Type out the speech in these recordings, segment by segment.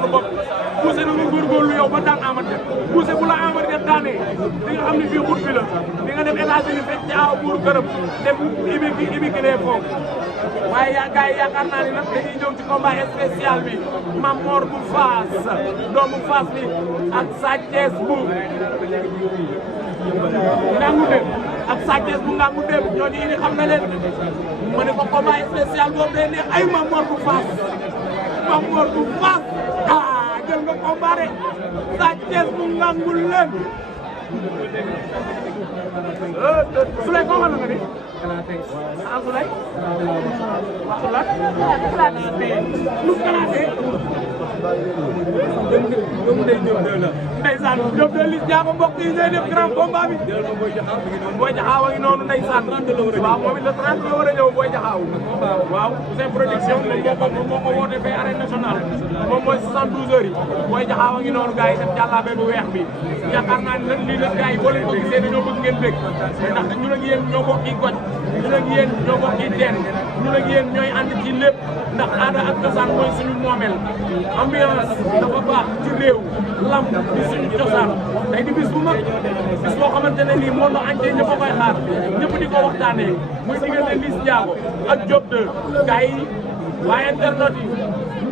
noonu bopp Boucher na nga góorgóorlu yow ba daan Ama Dia Boucher bu la Ama Dia daanee di nga xam ne fii xut bi la di nga dem États-Unis fekk ci aw buur këram dem ibi kilee foofu waaye gars yi yaakaar naa ni nag dañuy ñëw ci combat spécial bi Mamor bu Fass doomu Fass bi ak Sa Thiès bu Ngangu Dem ak Sa Thiès bu Ngangu Dem ñooñu indi xam na leen ma ne ko combat spécial boobu day ne ay Mamor bu Fass jël nga combat de Sa Thiès bu Ngangu leen Souley koo xam nga ni ah Souley waxu la lu kalaate ñoom day ñëw de la ndeysaan ñoom de Liss Ndiago mbokk yi ñooy def grand combat bi Boy Jaxaaw a ngi noonu ndeysaan waaw moom it le 30 la war a ñëw Boy Jaxaaw waaw seen production moo ko woote fee arène nationale moom mooy 72 heures yi Boy Jaxaaw a ngi noonu gars yi def jàllaabe bu weex bi yaakaar naa ne lii nag gars yi boo leen ko gisee dañoo bëgg ngeen bég ndax ñu ak yéen ñoo bokk yi goj ñu ak yéen ñoo bokk yi teen ñu ak yéen ñooy ànd ci lépp ndax aada ak cosaan mooy suñu moomeel ambiance dafa baax ci réew lamb di suñu cosaan tey di bis bu mag bis boo xamante ne nii monde entier ñëpp a koy xaar ñëpp di ko waxtaanee muy diggante Liss Ndiago ak Diop 2 gars yi waaye internet yi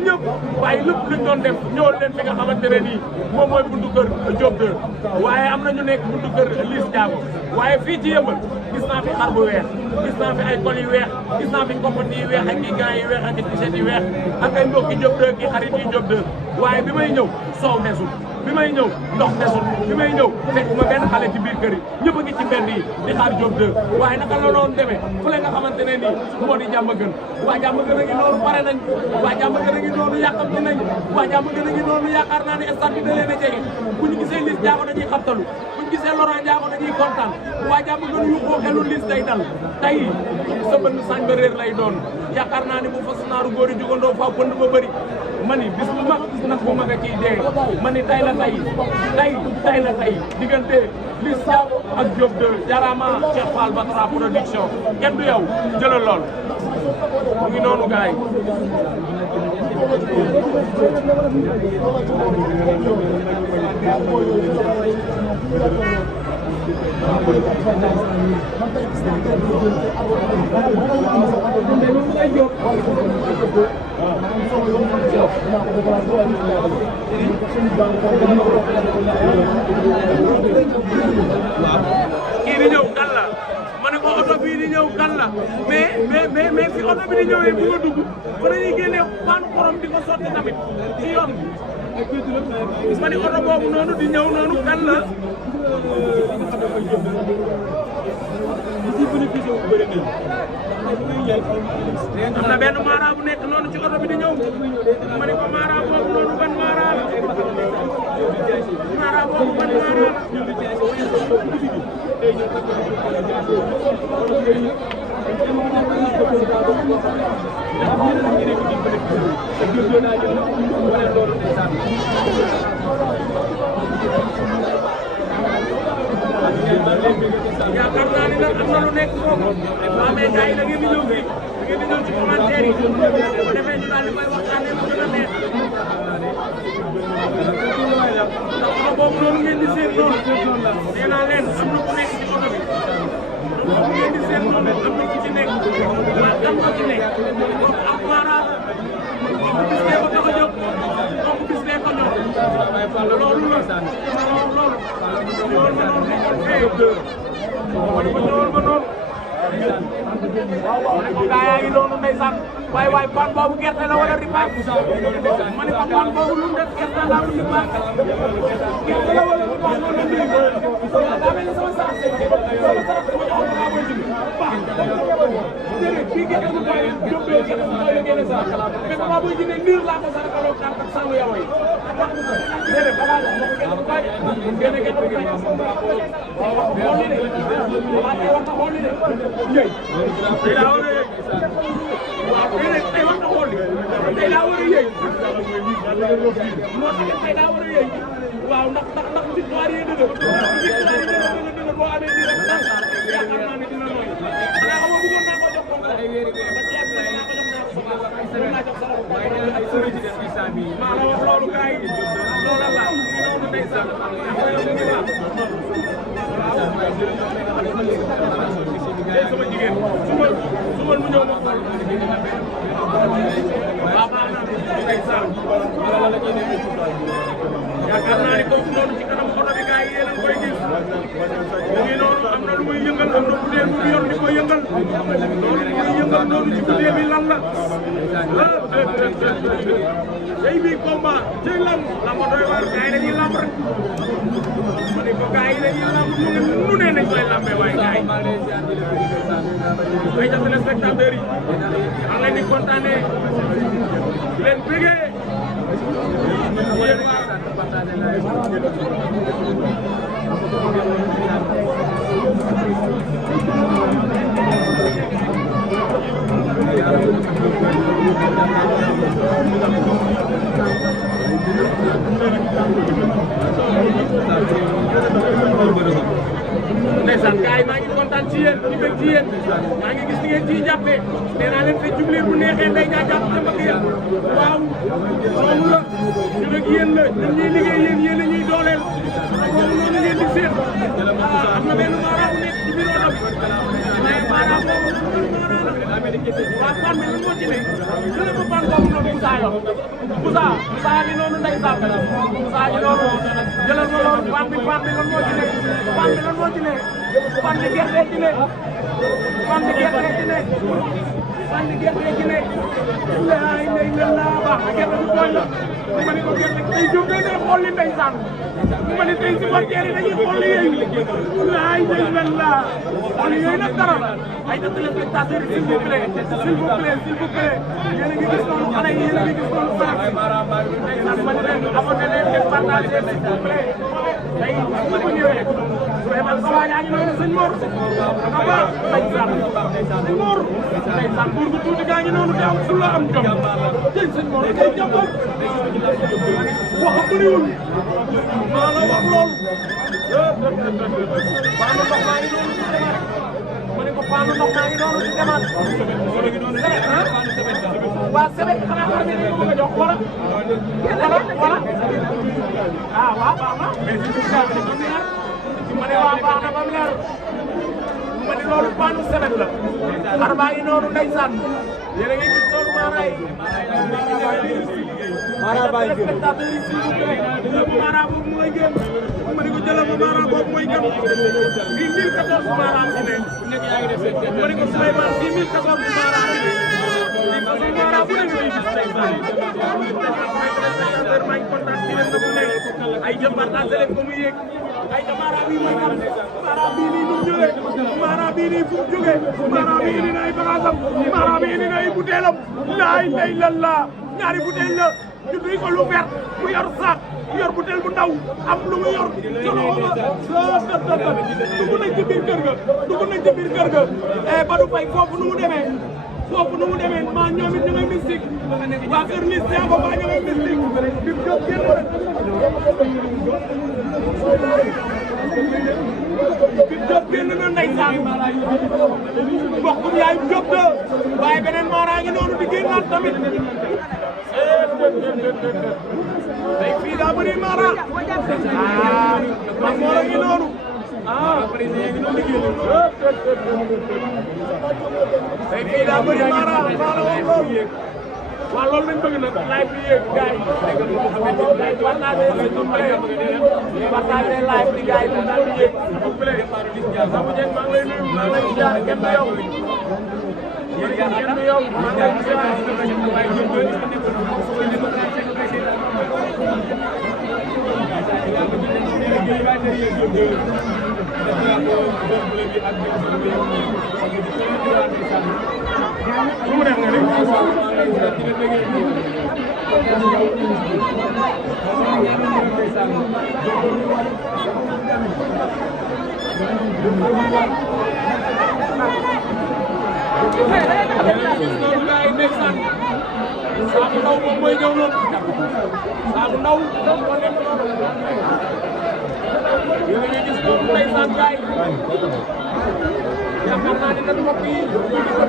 ñëpp waaye lépp luñ doon def ñëwal leen fi nga xamante ne nii moom mooy buntu kër Diop 2 waaye am na ñu nekk buntu kër Liss Ndiago waaye fii ci Yeumbeul gis naa fi xar bu weex gis naa fi ay col yu weex gis naa fi compagnie yu weex ak i gants yu weex ak i t-shirt yu weex ak ay mbokki Diop 2 ki xarit yi Diop 2 waaye bi may ñëw soow desul bi may ñëw ndox desul bi may ñëw fekk ma benn xale ci biir kër yi ñëpp a ngi ci mbedd yi di xaar Diop 2 waaye naka la doon demee fële nga xamante ne nii moo di Diamaguène waa Diamaguène a ngi noonu pare nañ waa Diamaguène a ngi noonu yàkkamti nañ waa Diamaguène a ngi noonu yaakaar naa ne stade bi da leen a jege bu ñu gisee Liss Ndiago dañuy xabtalu bu ñu gisee Laurent Ndiago dañuy kontaan waa Diamaguène yu xoo xelu Liss day dal tey sa bënn sañ ba réer lay doon yaakaar naa ne bu fas naaru góor yi jugandoo faaw pënd ba bëri ma ni bis bu mag nag bu mag a ciy dee ma ni tay la tay diggante Liss Ndiago ak Diop 2 jarama Cheikh Fall Batra production kenn du yow jëlal lool mu ngi noonu gaay kii di ñëw kan la ma ne ko oto bii di ñëw kan la mais fi oto bi di ñëwee bu nga dugg fa dañuy génne paanu xorom di ko sotti tamit ci yoon bi ma ne oto boobu noonu di ñëw noonu kan la am na benn maara bu nekk noonu ci oto bi di ñëw ma ne ko maara boobu noonu ban maara la maara boobu ban maara yaakaar naa ni nag am na lu nekk foofu waaw mais gars yi da ngeen di ñëw fii da ngeen di ñëw ci commentaire yi bu defee ñu daal di koy waxtaanee mu gën a neex ndax boobu noonu ngeen di seet noonu nee naa leen am na ku nekk ci oto bi boobu ngeen di seet noonu am na ku ci nekk waaw kan moo ci nekk kooku ak maanaam kooku bis lee ko tax a jóg kooku bis lee ko ñor loolu la loolu ma ne ko gaa yaa ngi noonu ndeysaan waay pan boobu gerte la wala ripaas ma ne ko pan boobu lu mu def gerte la wala ripaas gerte la wala ripaas loolu la mbiri daa mel ni sama sarax ma joxoon ko laa koy jënd baax déedéet kii gerte bu tooy jóbbee gerte bu tooy la génne sarax mais bu ma koy jëndee niir laa ko saraxaloo kàr ak sangu yawo yi déedéet balaa jox ma ko gerte bu tooy génne gerte bu tooy wax ko xool ni de wax ko xool ni de njëy tey daa war a yëg waaw tey wax na xool ni tey daa war a yëg moo tax tey daa war a yëg waaw ndax victoire yi dëgg victoire yi dëgg boo amee nii rek yaakaar naa ne dina nooy xanaa xam nga bëggoon naa ko jox maa la wax loolu gars yi loolu la noonu ndeysaan sama jigéen sumal mu ñëw waaw baax na ndeysaan yaakaar naa ni kooku noonu ci kanam oto bi gars yi yéen a koy gis mu ngi noonu am na lu muy yëngal am na butéel bu yor di ko yëngal loolu muy yëngal noonu ci butéel bi lan la tey bii combat tey lamb doy waar gars yi dañuy lamb rek ma ne ko gars yi dañuy lamb nu ne nañ koy lambee waaye gars yi ay jàpp téléspectateurs yi maa ngi leen di kontaanee di leen bëggee yéen waa ndeysaan gars yi maa ngi kontaan ci yéen di bëgg ci yéen maa ngi gis ni ngeen ciy jàppee nee naa leen fekk jubli bu neexee day jaa jàpp ca mbagg ya waaw noonu la ñu nag yéen la ñun ñuy liggéey yéen a ñuy dooleel boobu noonu ngeen di seet am na benn maaraam bu nekk ci biir oto bi waaye maaraam boobu waaw pan bi lan moo ci ne jëlee ba pan boobu noonu Moussa ngi noonu ndeysaan Moussa ngi noonu jëlal ma loolu pan bi lan moo ci ne pan bi lan moo ci ne pan bi gerte ci ne pan bi gerte ci ne pan bi gerte ci ne laay ndey la baax na gerte bu tooy la ma ne ko gerte tey jóg day xool li ndeysaan ma ne tey si barkeer yi dañuy xool li yooyu laay ndey la xool yooyu nag dara ay de téléspectateurs yi s'il vous plaît yéen a ngi gis noonu xale yi yéen a ngi gis noonu sax ndeysaan ma ne leen abonné leen ngeen partagé s'il vous plaît tey su ma ñëwee vraiment sa waa yaa ngi noonu sëñ Mor nga baax ndeysaan sëñ Mor ndeysaan buur bu tuuti gaa ngi noonu te am fulla am jom tey sëñ Mor tey jàppal wax bëriwul maa la wax loolu paanu ndox maa ngi noonu ci demaat ma ne ko paanu ndox maa ngi noonu ci demaat waa sebet xanaa xar bi dañ ko bëgg a jox wala ah waaw baax na ma ne waa baax na ba mu leer ma ne loolu paanu sebet la xar baa ngi noonu ndeysaan yéen a ngi gis noonu maaraay maara baa ngi génn maara boobu mooy génn ma ne ko jëlal ma maara boobu mooy génn fii 1014 maara am ci ne ma ne ko Souleymane fii 1014 maara am ci ne fii façon maara bu ne nga gis ndeysaan maa ngi kontaan ci leen dafa ne ay jëm partagé leen ko muy yéeg ay ja maara bii mooy kan maara bii nii nu mu jógee maara bii nii fu mu jógee maara bii indi na ay bagaasam maara bii indi na ay butéelam laay lay lalla ñaari butéel la ñu duy ko lu vert mu yor saak yor butéel bu ndaw am lu mu yor solo ba dugg nañ ci biir kër ga Badou Faye foofu nu mu demee maa ñoom it ñu ngay mystique waa kër Liss Ndiago ba ñu ngay mystique bi mu jóg génn na ndeysaan mbokkum yaay Jóob de waaye beneen maara ngi noonu di génnaat tamit tey fii daa bëri maara man moora ngi noonu tey fii daa bëri maara maa la wax loolu waaw loolu lañ bëgg nag live bi yéeg gars yi partagé live bi gars yi mu daal di yéeg s'il vous plaît Sambou Dieng maa ngi lay nuyu maa ngi lay ziar kenn du yow kenn du yow maa ngi lay ziar lu mu def nga ne Saabu Ndaw moom mooy ñëw noonu Saabu Ndaw moo nekk noonu yéen a ngi gis noonu ndeysaan gaay yaakaar naa ne nag mbokk yi ko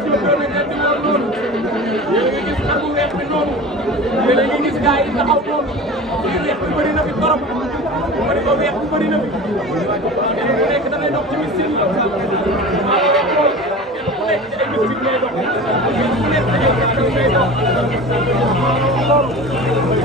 ci doon nañ leen di woon noonu yéen a ngi gis xar bu weex bi noonu yéen a ngi gis gars yi taxaw noonu lii weex bi bëri na fi torop ma ne ko weex bi bëri na fi ku nekk da ngay dox ci machine